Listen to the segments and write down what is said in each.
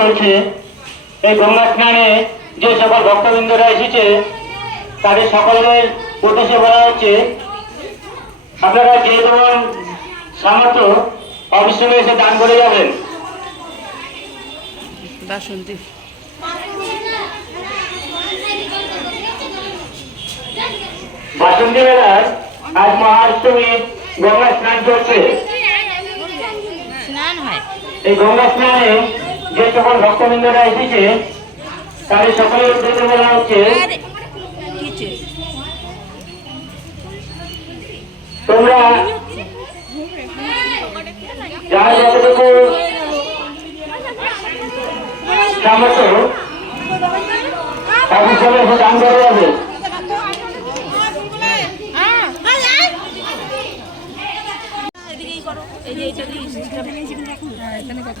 চলছে। এই গঙ্গা স্নানে যে সকল ভক্তবৃন্দরা এসেছে তাদের সকলের উদ্দেশ্যে বলা হচ্ছে আপনারা যে যেমন সামর্থ্য অবিশ্রমে এসে দান করে যাবেন। বাসন্তী। বাসন্তী মেলার আজ মহাষ্টমী গঙ্গা স্নান চলছে। এই গঙ্গা স্নানে যে সকল ভক্তবৃন্দরা এসেছে তাদের সকলের উদ্দেশ্যে বলা হচ্ছে তোমরা যার যতটুকু সামর্থ্য অবিশ্রমে এসে দান করে যাবে। এই যে দিয়ে এখানে কত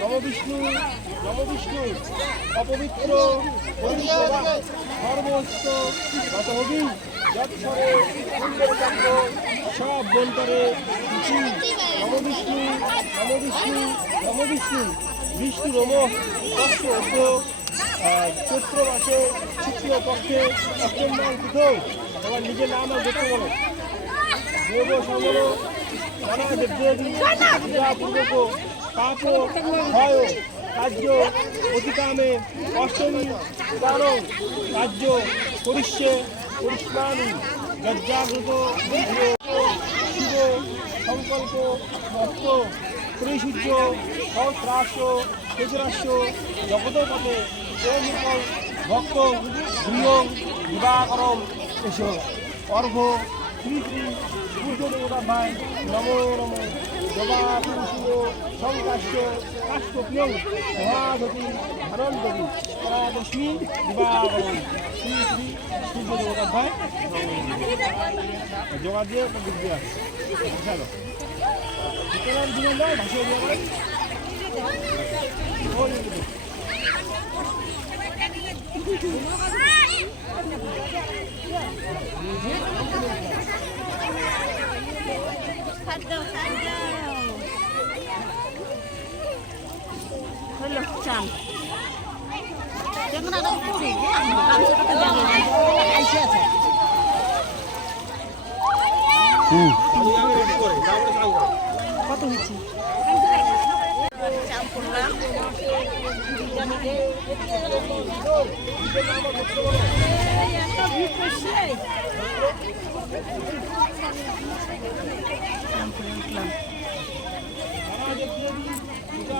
নববিষ্ণু নববিষ্ণু অপবিত্র পরিষেবা সর্বস্ত হবি যৎসরে সুন্দরকাণ্ড সব বন্তরে কিছু নববিষ্ণু নববিষ্ণু নববিষ্ণু বিষ্ণু নম অর্ধ চৈত্র মাসে তৃতীয় পক্ষে অষ্টম নাম আমার নিজের নাম আর দেখতে বলো দেব সমর পাপ ভয় কার্য অতিকামে অষ্টমী কারণ কার্য পরিষ্যে পরিষ্কারী লজ্জাগ্রত শুভ সংকল্প ভক্ত পরিসূর্য সহস্রাস্য তেজরাস্য জগতপথে ভক্ত গৃহ দিবাকরম এস অর্ঘ শ্রী শ্রী সূর্য দেবতা ভাই নমো নমো জবা পুরুষিও সংকাশ্য কাষ্টপ্রিয়ং মহাগতি আনন্দী পরাদশমী দিবাকরম শ্রী শ্রী হলো চান কত হচ্ছে? উঠলাম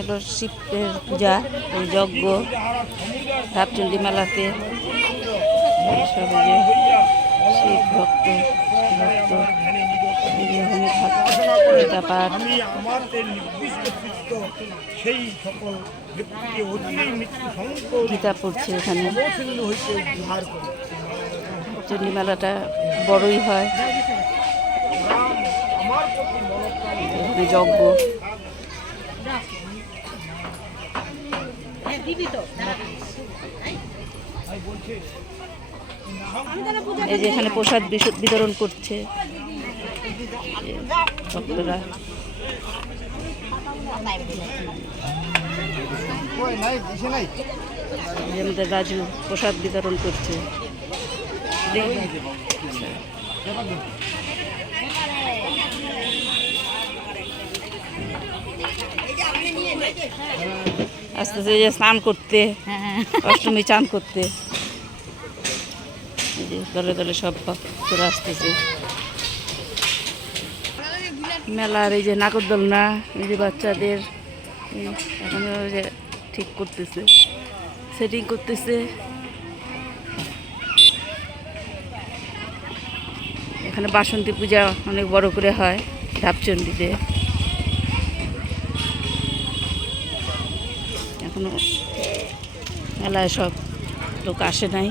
হলো শিবের পূজা যজ্ঞ ধাপচন্ডী মেলাতে। শিব ভক্ত ভক্ত এই যে এখানে থাক- গীতা পাঠ আমি আমার নির্দিষ্ট চিত্ত সেই সকল ব্যক্তিকে অচিরেই মৃত্যু সংকট গীতা পড়ছে এখানে। হইতে উদ্ধার করে। বড়ই হয়। এখানে যজ্ঞ। এই যে এখানে প্রসাদ বিতরণ করছে। ভক্তরা আমাদের রাজু প্রসাদ বিতরণ করছে। আস্তে আস্তে যে স্নান করতে, অষ্টমী চান করতে। দলে দলে সব ভক্তরা আসতেছে। মেলার এই যে নাগরদোলনা, এই যে বাচ্চাদের এখন যে ঠিক করতেছে সেটিং করতেছে। এখানে বাসন্তী পূজা অনেক বড় করে হয়, ধাপচণ্ডীতে। এখনও মেলায় সব লোক আসে নাই।